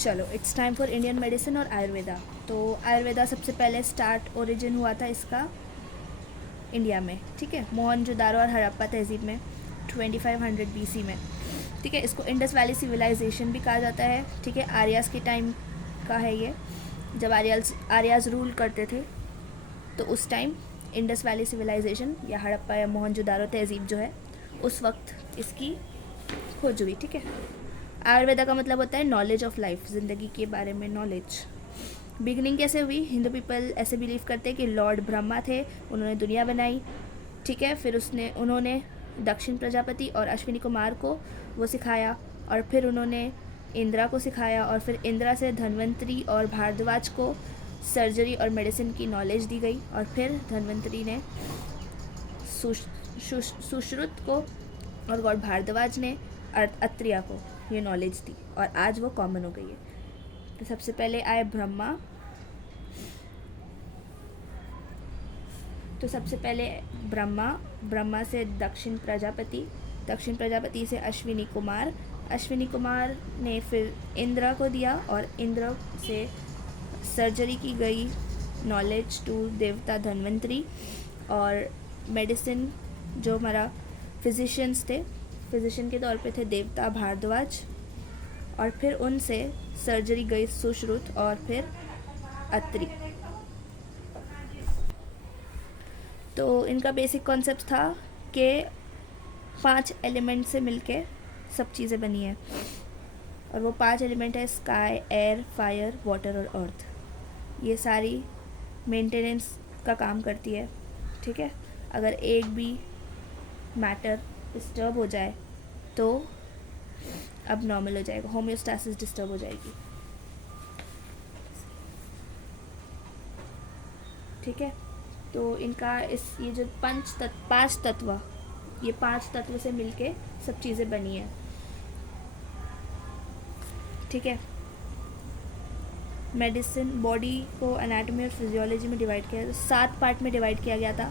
चलो, it's time for Indian medicine और आयुर्वेदा। तो आयुर्वेदा सबसे पहले स्टार्ट ओरिजिन हुआ था इसका इंडिया में, ठीक है, मोहनजोदारो और हड़प्पा तहजीब में 2500 BC में, ठीक है। इसको इंडस वैली सिविलाइजेशन भी कहा जाता है, ठीक है। आर्यास के टाइम का है ये, जब आर्याज रूल करते थे, तो उस टाइम इंडस वैली सिविलाइजेशन या हड़प्पा या मोहनजोदारो तहजीब जो है, उस वक्त इसकी खोज हुई, ठीक है। आयुर्वेदा का मतलब होता है नॉलेज ऑफ लाइफ, ज़िंदगी के बारे में नॉलेज। बिगनिंग कैसे हुई? हिंदू पीपल ऐसे बिलीव करते हैं कि लॉर्ड ब्रह्मा थे, उन्होंने दुनिया बनाई, ठीक है। फिर उन्होंने दक्षिण प्रजापति और अश्विनी कुमार को वो सिखाया, और फिर उन्होंने इंद्रा को सिखाया, और फिर इंद्रा से धन्वंतरी और भारद्वाज को सर्जरी और मेडिसिन की नॉलेज दी गई, और फिर धन्वंतरी ने सुश्रुत को, और गॉड भारद्वाज ने अत्रिया को ये नॉलेज दी, और आज वो कॉमन हो गई है। तो सबसे पहले आए ब्रह्मा, ब्रह्मा से दक्षिण प्रजापति से अश्विनी कुमार ने फिर इंद्र को दिया, और इंद्र से सर्जरी की गई नॉलेज टू देवता धन्वंतरी, और मेडिसिन जो हमारा फिजिशियन के तौर पे थे देवता भारद्वाज, और फिर उनसे सर्जरी गई सुश्रुत, और फिर अत्रि। तो इनका बेसिक कॉन्सेप्ट था कि 5 एलिमेंट से मिलके सब चीज़ें बनी है, और वो 5 एलिमेंट है स्काई, एयर, फायर, वाटर और अर्थ। ये सारी मेंटेनेंस का काम करती है, ठीक है। अगर एक भी मैटर डिस्टर्ब हो जाए तो अब नॉर्मल हो जाएगा, होम्योस्टैसिस डिस्टर्ब हो जाएगी, ठीक है। तो इनका ये जो 5 तत्व, ये 5 तत्व से मिलके सब चीज़ें बनी है, ठीक है। मेडिसिन बॉडी को एनाटॉमी और फिजियोलॉजी में डिवाइड किया, 7 पार्ट में डिवाइड किया गया था।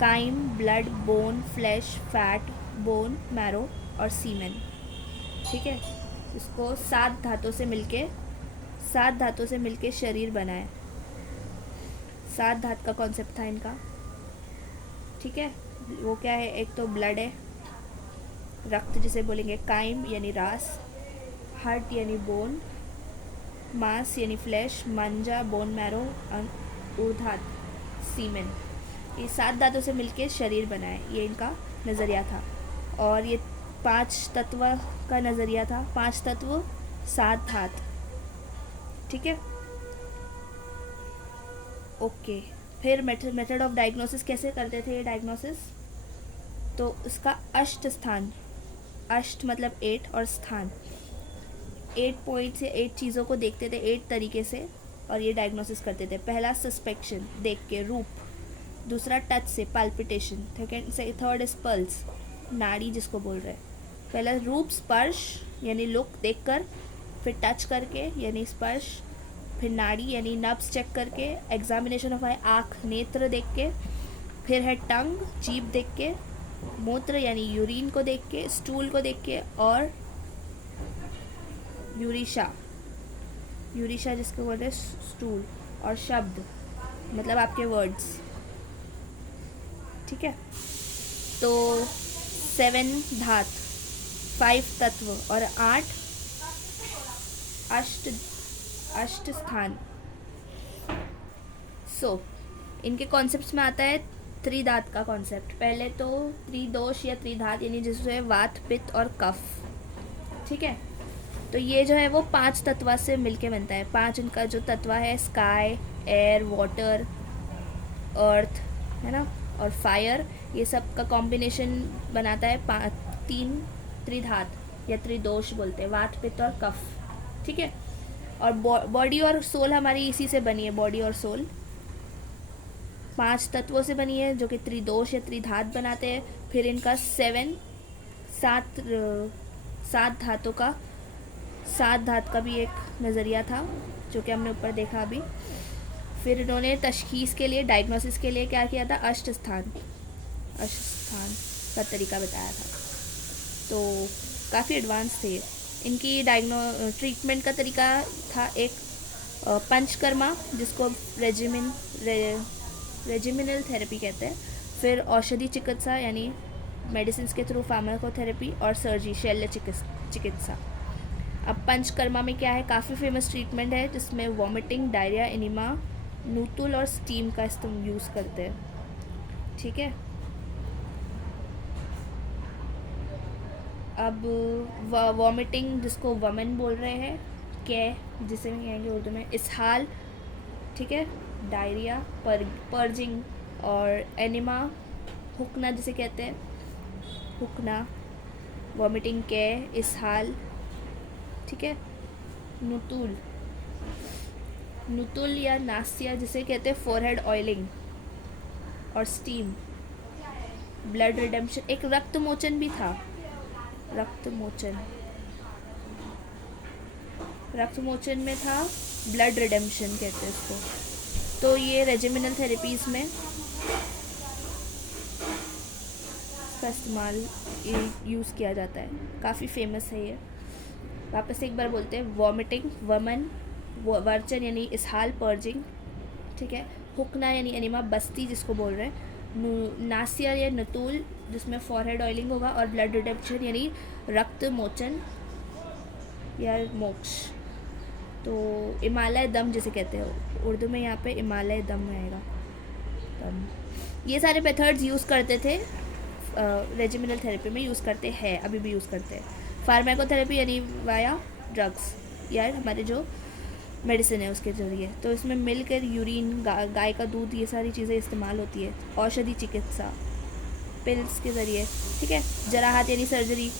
Chyme, blood, bone, flesh, fat, bone, marrow और सीमेन, ठीक है। इसको 7 धातों से मिलके शरीर बना है। 7 धातु का कॉन्सेप्ट था इनका, ठीक है। वो क्या है? एक तो ब्लड है, रक्त जिसे बोलेंगे, काइम यानी रास, हार्ट यानी बोन, मांस यानी फ्लैश, मंजा बोन मैरो, ऊर्धात सीमेन। ये 7 धातों से मिलके शरीर बना है, ये इनका नज़रिया था। और ये 5 तत्व का नज़रिया था, 5 तत्व 7 धात, ठीक है, ओके। फिर मेथड ऑफ डायग्नोसिस कैसे करते थे ये डायग्नोसिस? तो उसका अष्ट मतलब 8 और स्थान, 8 पॉइंट से 8 चीज़ों को देखते थे 8 तरीके से, और ये डायग्नोसिस करते थे। पहला सस्पेक्शन, देख के, रूप। दूसरा टच से, पाल्पिटेशन। थर्ड इज पल्स, नाड़ी जिसको बोल रहे हैं। पहला रूप, स्पर्श यानी लुक, देख कर, फिर टच करके यानी स्पर्श, फिर नाड़ी यानी नब्स चेक करके, एग्जामिनेशन ऑफ आई, आँख, नेत्र देख के, फिर है टंग, जीभ देख के, मूत्र यानी यूरिन को देख के, स्टूल को देख के, और यूरिशा जिसको बोलते हैं स्टूल, और शब्द मतलब आपके वर्ड्स, ठीक है। तो 7 धात, 5 तत्व और 8 अष्ट स्थान। इनके कॉन्सेप्ट्स में आता है त्रिधात का कॉन्सेप्ट। पहले तो त्रिदोष या त्रिधात यानी जिसमें वात, पित्त और कफ, ठीक है। तो ये जो है वो 5 तत्व से मिलके बनता है। 5 इनका जो तत्व है, स्काई, एयर, वाटर, अर्थ, है ना, और फायर, ये सब का कॉम्बिनेशन बनाता है 3 त्रिधात या त्रिदोष बोलते हैं, वात, पित्त और कफ, ठीक है। और बॉडी और सोल हमारी इसी से बनी है, बॉडी और सोल 5 तत्वों से बनी है, जो कि त्रिदोष या त्रिधात बनाते हैं। फिर इनका 7 धातों का, 7 धात का भी एक नज़रिया था, जो कि हमने ऊपर देखा अभी। फिर इन्होंने तशखीस के लिए, डायग्नोसिस के लिए क्या किया था? अष्ट स्थान का तरीका बताया था। तो काफ़ी एडवांस थे। इनकी ट्रीटमेंट का तरीका था एक पंचकर्मा, जिसको रेजिमिनल थेरेपी कहते हैं, फिर औषधि चिकित्सा यानी मेडिसिन के थ्रू फार्माकोथेरेपी, और सर्जरी शल्य चिकित्सा। अब पंचकर्मा में क्या है, काफ़ी फेमस ट्रीटमेंट है जिसमें वॉमिटिंग, डायरिया, एनिमा, नूतुल और स्टीम का इस्तेमाल यूज़ करते हैं। ठीक है, अब वॉमिटिंग जिसको वमन बोल रहे हैं, कै जिसे भी कहेंगे उर्दू में, इसहाल, ठीक है, डायरिया, पर्जिंग, और एनिमा, हुक्ना जिसे कहते हैं, हुक्ना, वॉमिटिंग, कै, इसहाल, ठीक है, नुतुल, नुतुल या नासिया जिसे कहते हैं फोरहेड ऑयलिंग, और स्टीम, ब्लड रिडेम्पशन, एक रक्त मोचन भी था, रक्त मोचन में था ब्लड रिडेम्पशन कहते हैं इसको। तो ये रेजिमिनल थेरेपीज़ में इसका इस्तेमाल यूज़ किया जाता है, काफ़ी फेमस है ये। वापस एक बार बोलते हैं, वॉमिटिंग, वमन, वर्चन यानी इसहाल, पर्जिंग, ठीक है, हुक्ना यानी एनिमा, बस्ती जिसको बोल रहे हैं, नासिया या नतूल जिसमें फॉरहेड ऑयलिंग होगा, और ब्लड रिडेम्पशन यानी रक्त मोचन या मोक्ष। तो हिमालय दम जिसे कहते हैं उर्दू में, यहाँ पे हिमालय दम आएगा, दम। ये सारे मेथड्स यूज़ करते थे रेजिमिनल थेरेपी में, यूज़ करते हैं, अभी भी यूज़ करते हैं। फार्माकोथेरेपी यानी वाया ड्रग्स, या हमारे जो मेडिसिन है उसके ज़रिए। तो इसमें मिल्क, यूरिन, गाय का दूध, ये सारी चीज़ें इस्तेमाल होती है। औषधि चिकित्सा, पिल्स के ज़रिए, ठीक है, जराहत यानी सर्जरी,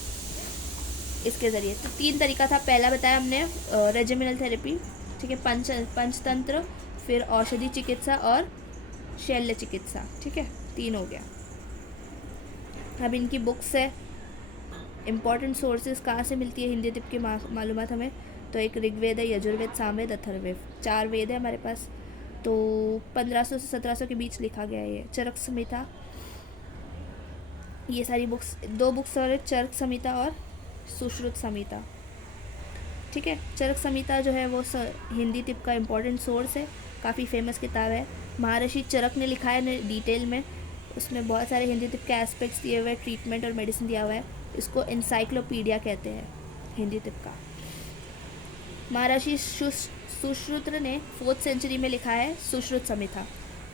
इसके ज़रिए। तो 3 तरीका था, पहला बताया हमने रेजिमिनल थेरेपी, ठीक है, पंचतंत्र, फिर औषधि चिकित्सा और शल्य चिकित्सा, ठीक है, 3 हो गया। अब इनकी बुक्स है, इम्पॉर्टेंट सोर्सेज कहाँ से मिलती है हिंदी टिप की मालूमात हमें, तो एक ऋग्वेद है, यजुर्वेद, सामवेद, अथर्ववेद, 4 वेद है हमारे पास। तो 1500 से 1700 के बीच लिखा गया है ये। चरक संहिता, ये सारी बुक्स, 2 बुक्स और, चरक संहिता और सुश्रुत संहिता, ठीक है। चरक संहिता जो है वो हिंदी टिप का इम्पोर्टेंट सोर्स है, काफ़ी फेमस किताब है, महर्षि चरक ने लिखा है डिटेल में, उसमें बहुत सारे हिंदी टिप के एस्पेक्ट्स दिए हुए हैं, ट्रीटमेंट और मेडिसिन दिया हुआ है। इसको एनसाइक्लोपीडिया कहते हैं हिंदी टिप का। महर्षि सुश्रुत ने 4th सेंचुरी में लिखा है सुश्रुत संहिता,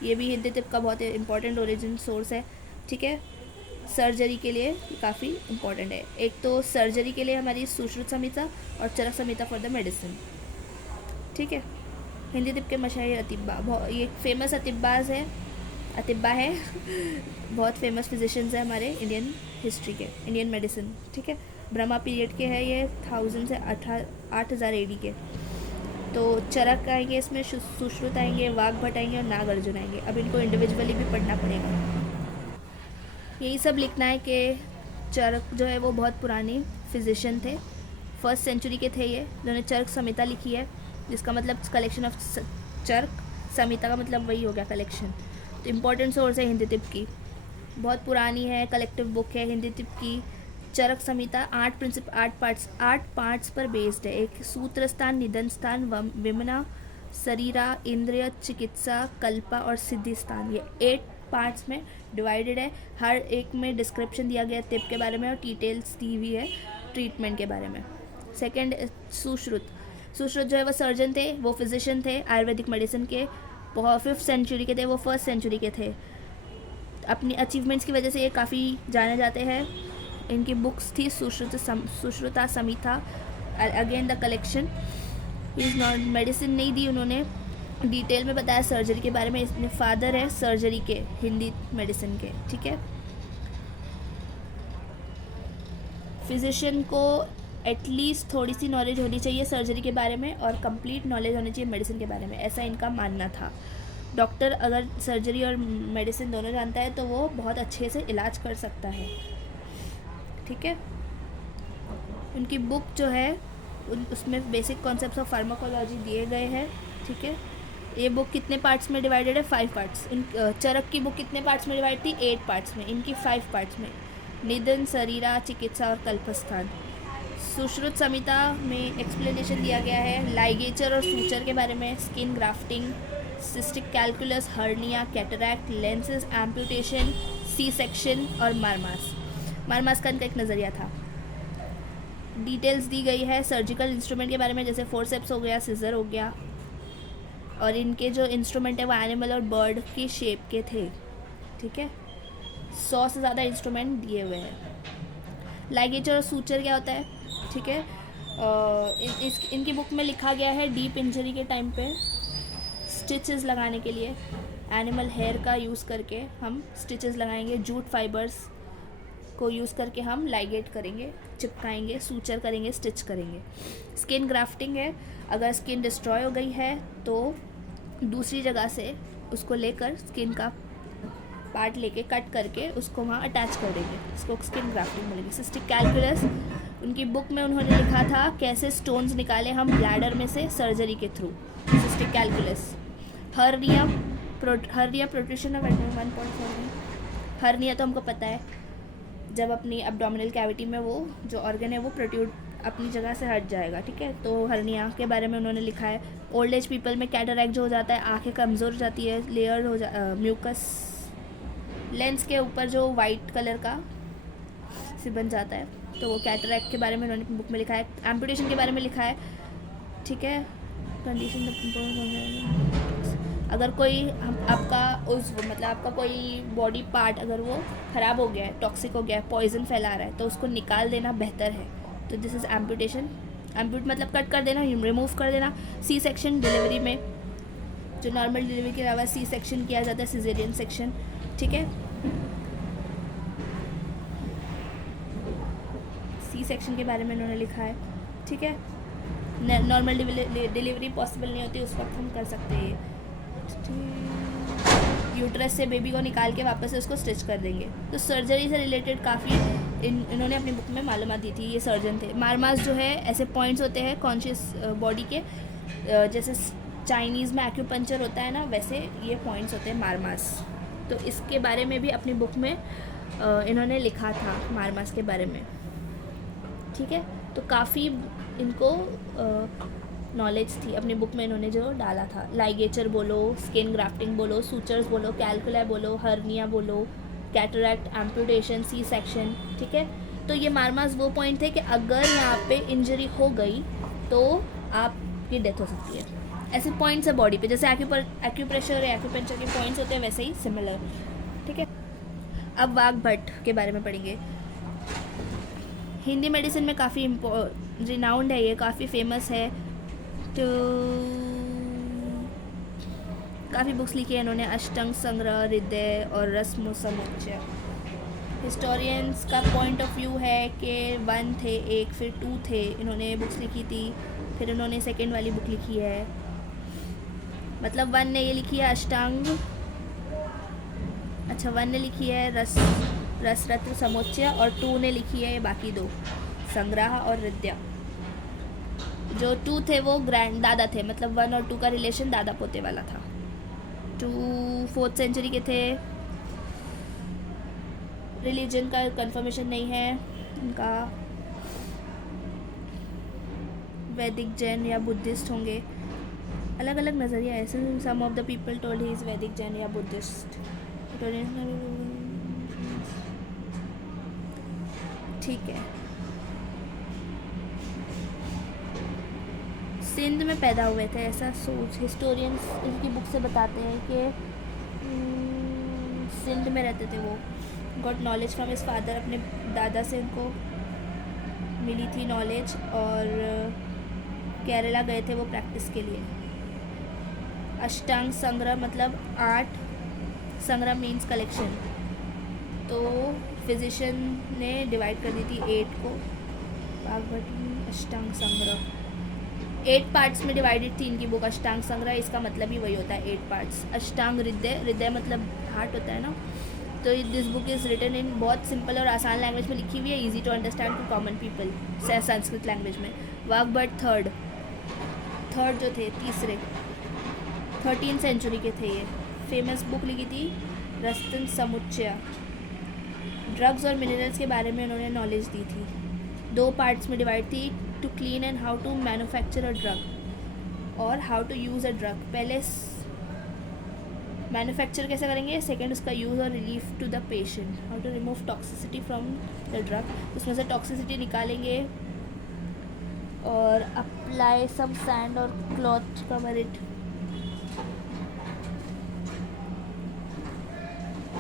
ये भी हिंदी टिप का बहुत इंपॉर्टेंट ओरिजिन सोर्स है, ठीक है। सर्जरी के लिए काफ़ी इंपॉर्टेंट है, एक तो सर्जरी के लिए हमारी सुश्रुत संहिता और चरक संहिता फॉर द मेडिसिन, ठीक है। हिंदी टिप के मशहूर अतिब्बा, ये फेमस अतिब्बा है बहुत फेमस फिजिशियंस है हमारे इंडियन हिस्ट्री के, इंडियन मेडिसिन, ठीक है। ब्रह्मा पीरियड के हैं ये, 1000 से 8000 AD के। तो चरक आएंगे इसमें, सुश्रुत आएंगे, वाघभट आएंगे और नागार्जुन आएंगे। अब इनको इंडिविजुअली भी पढ़ना पड़ेगा, यही सब लिखना है कि चरक जो है वो बहुत पुरानी फिजिशियन थे, 1st सेंचुरी के थे ये, जिन्होंने चरक संहिता लिखी है, जिसका मतलब कलेक्शन ऑफ चरक, संहिता का मतलब वही हो गया कलेक्शन। तो इम्पोर्टेंट सोर्स है हिंदी टिप की, बहुत पुरानी है, कलेक्टिव बुक है हिंदी टिप की। चरक संहिता 8 पार्ट्स पर बेस्ड है, एक सूत्र स्थान, निधन स्थान, विमना, शरीरा, इंद्रिय, चिकित्सा, कल्पा और सिद्धि स्थान, ये 8 पार्ट्स में डिवाइडेड है। हर एक में डिस्क्रिप्शन दिया गया टिप के बारे में और डिटेल्स दी हुई है ट्रीटमेंट के बारे में। सेकेंड, सुश्रुत जो है वो सर्जन थे, वो फिजिशियन थे आयुर्वेदिक मेडिसिन के, 5th सेंचुरी के थे, वो 1st सेंचुरी के थे। अपनी अचीवमेंट्स की वजह से ये काफ़ी जाने जाते हैं। इनकी बुक्स थी Sushruta Samhita, again the collection is not, medicine नहीं दी उन्होंने, डिटेल में बताया सर्जरी के बारे में, इसमें फादर है सर्जरी के, हिंदी मेडिसिन के, ठीक है। फिजिशियन को एटलीस्ट थोड़ी सी नॉलेज होनी चाहिए सर्जरी के बारे में और कंप्लीट नॉलेज होनी चाहिए मेडिसिन के बारे में, ऐसा इनका मानना था। डॉक्टर अगर सर्जरी और मेडिसिन दोनों जानता है तो वो बहुत अच्छे से इलाज कर सकता है, ठीक है। उनकी बुक जो है उसमें बेसिक कॉन्सेप्ट्स ऑफ फार्माकोलॉजी दिए गए हैं, ठीक है। ये बुक कितने पार्ट्स में डिवाइडेड है? 5 पार्ट्स। चरक की बुक कितने पार्ट्स में डिवाइड थी? 8 पार्ट्स में। इनकी 5 पार्ट्स में, निधन, शरीरा, चिकित्सा और कल्पस्थान। सुश्रुत संहिता में एक्सप्लेनेशन दिया गया है लाइगेचर और सूचर के बारे में, skin grafting, cystic calculus, hernia, cataract, lenses amputation, C section और मारमास। मारमास का इनका एक नज़रिया था। डिटेल्स दी गई है सर्जिकल इंस्ट्रूमेंट के बारे में, जैसे फोर्सेप्स हो गया, सिजर हो गया, और इनके जो इंस्ट्रूमेंट है वो एनिमल और बर्ड की शेप के थे। ठीक है, 100 से ज़्यादा इंस्ट्रूमेंट दिए हुए हैं। लाइगेचर और सूचर क्या होता है? ठीक है, इनकी बुक में लिखा गया है डीप इंजरी के टाइम पे स्टिचेस लगाने के लिए एनिमल हेयर का यूज़ करके हम स्टिचेस लगाएंगे, जूट फाइबर्स को यूज़ करके हम लाइगेट करेंगे, चिपकाएंगे, सूचर करेंगे, स्टिच करेंगे। स्किन ग्राफ्टिंग है, अगर स्किन डिस्ट्रॉय हो गई है तो दूसरी जगह से उसको लेकर स्किन का पार्ट लेके कट करके उसको वहाँ अटैच कर देंगे, इसको स्किन ग्राफ्टिंग बोलेंगे। सिस्टिक कैलकुलस, उनकी बुक में उन्होंने लिखा था कैसे स्टोन्स निकाले हम ब्लैडर में से सर्जरी के through, cystic calculus. Hernia protrusion of 1.4। Hernia तो हमको पता है, जब अपनी एब्डोमिनल कैविटी में वो जो ऑर्गन है वो प्रोट्रूड अपनी जगह से हट जाएगा। ठीक है, तो हर्निया के बारे में उन्होंने लिखा है। ओल्ड एज पीपल में कैटरैक्ट जो हो जाता है, आंखें कमज़ोर हो जाती है, लेयर हो म्यूकस लेंस के ऊपर जो वाइट कलर का से बन जाता है, तो वो कैटरैक्ट के बारे में उन्होंने बुक में लिखा है। एम्पुटेशन के बारे में लिखा है। ठीक है, कंडीशन अगर कोई आपका मतलब आपका कोई बॉडी पार्ट अगर वो ख़राब हो गया है, टॉक्सिक हो गया है, पॉइजन फैला रहा है, तो उसको निकाल देना बेहतर है। तो दिस इज़ एम्पुटेशन। एम्पुट मतलब कट कर देना, रिमूव कर देना। सी सेक्शन डिलीवरी में, जो नॉर्मल डिलीवरी के अलावा सी सेक्शन किया जाता है, सिजेरियन सेक्शन। ठीक है, सी सेक्शन के बारे में उन्होंने लिखा है। ठीक है, नॉर्मल डिलीवरी पॉसिबल नहीं होती, उस वक्त हम कर सकते हैं यूट्रस से बेबी को निकाल के वापस से उसको स्टिच कर देंगे। तो सर्जरी से रिलेटेड काफ़ी इन्होंने अपनी बुक में मालूमात दी थी, ये सर्जन थे। मारमास जो है ऐसे पॉइंट्स होते हैं कॉन्शियस बॉडी के, जैसे चाइनीज़ में एक्यूपंक्चर होता है ना, वैसे ये पॉइंट्स होते हैं मारमास। तो इसके बारे में भी अपनी बुक में इन्होंने लिखा था, मारमास के बारे में। ठीक है, तो काफ़ी इनको नॉलेज थी अपनी बुक में, इन्होंने जो डाला था। लाइगेचर बोलो, स्किन ग्राफ्टिंग बोलो, सूचर्स बोलो, कैलकुला बोलो, हर्निया बोलो, कैटरैक्ट, एम्पुटेशन, सी सेक्शन। ठीक है, तो ये मारमास वो पॉइंट थे कि अगर यहाँ पे इंजरी हो गई तो आपकी डेथ हो सकती है। ऐसे पॉइंट्स है बॉडी पे, जैसे एक्यूप्रेशर या एक्यूपंक्चर के पॉइंट्स होते हैं, वैसे ही सिमिलर। ठीक है, अब वाघ भट्ट के बारे में पढ़ेंगे। हिंदी मेडिसिन में काफ़ी रिनाउंड है, ये काफ़ी फेमस है। तो काफ़ी बुक्स लिखी है इन्होंने, अष्टांग संग्रह, हृदय और रस्म समुच्चय। हिस्टोरियंस का पॉइंट ऑफ व्यू है कि 1 थे, 1 फिर 2 थे, इन्होंने बुक्स लिखी थी, फिर इन्होंने सेकेंड वाली बुक लिखी है। मतलब 1 ने ये लिखी है अष्टांग, अच्छा 1 ने लिखी है रसरत्न समुच्चय, और 2 ने लिखी है बाकी 2, संग्रह और हृदय। जो 2 थे वो ग्रैंड दादा थे, मतलब 1 और 2 का रिलेशन दादा पोते वाला था। 2 4th सेंचुरी के थे। रिलीजन का कंफर्मेशन नहीं है उनका, वैदिक, जैन या बुद्धिस्ट होंगे, अलग अलग नज़रिया है। Some of the people told he is Vedic, Jain या बुद्धिस्ट। ठीक है, सिंध में पैदा हुए थे, ऐसा सोच हिस्टोरियंस इनकी बुक से बताते हैं कि सिंध में रहते थे वो। Got knowledge from his father, अपने दादा से उनको मिली थी नॉलेज, और केरला गए थे वो प्रैक्टिस के लिए। अष्टांग संग्रह मतलब 8, संग्रह मीन्स कलेक्शन, तो फिजिशियन ने डिवाइड कर दी थी 8 को। वाघभट्ट अष्टांग संग्रह 8 पार्ट्स में डिवाइडेड थी इनकी बुक, अष्टांग संग्रह, इसका मतलब ही वही होता है 8 पार्ट्स। अष्टांग हृदय मतलब हार्ट होता है ना। तो this book is written in बहुत सिंपल और आसान लैंग्वेज में लिखी हुई है, easy to understand to common people, Sanskrit language में। वाघभट्ट थर्ड जो थे, तीसरे 13th सेंचुरी के थे ये। फेमस बुक लिखी थी रसरत्न समुच्चय। ड्रग्स और मिनरल्स के बारे में उन्होंने नॉलेज दी थी। 2 पार्ट्स में डिवाइड थी, to clean and how to manufacture a drug और how to use a drug. पहले मैन्युफैक्चर कैसे करेंगे, सेकेंड उसका यूज़ और relief to the patient, how to remove toxicity from the drug, उसमें से टॉक्सिसिटी निकालेंगे और अप्लाई सम सैंड और क्लॉथ कवर इट।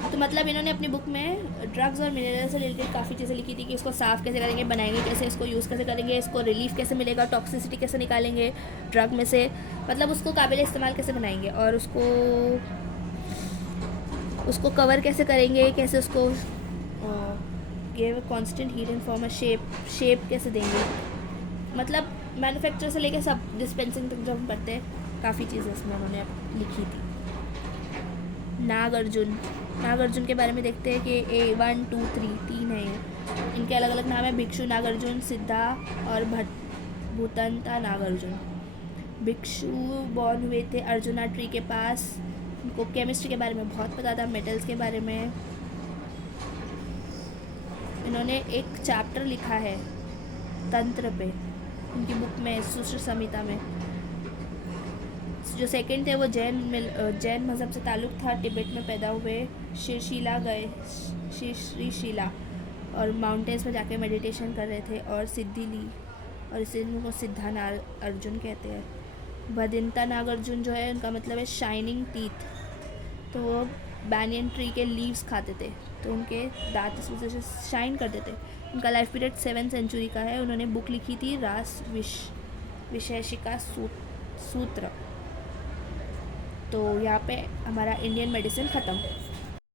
तो मतलब इन्होंने अपनी बुक में ड्रग्स और मिनरल से रिलेटेड काफ़ी चीज़ें लिखी थी कि इसको साफ़ कैसे करेंगे, बनाएंगे कैसे, इसको यूज़ कैसे करेंगे, इसको रिलीफ कैसे मिलेगा, टॉक्सिसिटी कैसे निकालेंगे ड्रग में से, मतलब उसको काबिल इस्तेमाल कैसे बनाएंगे, और उसको कवर कैसे करेंगे, कैसे उसको give constant heat and form a shape कैसे देंगे। मतलब मैन्युफैक्चर से लेके सब डिस्पेंसिंग तक जब हम पढ़ते हैं काफ़ी चीज़ें इसमें उन्होंने लिखी थी। नागार्जुन के बारे में देखते हैं कि 1 2 3 3 है ये, इनके अलग अलग नाम है, भिक्षु नागार्जुन, सिद्धा और भूतंता नागार्जुन। भिक्षु बॉर्न हुए थे अर्जुना ट्री के पास, उनको केमिस्ट्री के बारे में बहुत पता था, मेटल्स के बारे में। इन्होंने एक चैप्टर लिखा है तंत्र पे उनकी बुक में, सूत्र संहिता में। जो सेकंड थे वो जैन मज़हब से ताल्लुक़ था, तिब्बत में पैदा हुए, श्रीशिला गए, श्रीशिला और माउंटेन्स में जाके मेडिटेशन कर रहे थे और सिद्धि ली, और इसे उनको सिद्धा अर्जुन कहते हैं। भदिंता नागार्जुन जो है उनका मतलब है शाइनिंग टीथ, तो वो बैनियन ट्री के लीव्स खाते थे तो उनके दांत इस वजह से शाइन करते थे। उनका लाइफ पीरियड 7th सेंचुरी का है। उन्होंने बुक लिखी थी रास विशेषिका सूत्र। तो यहाँ पे हमारा इंडियन मेडिसिन ख़त्म।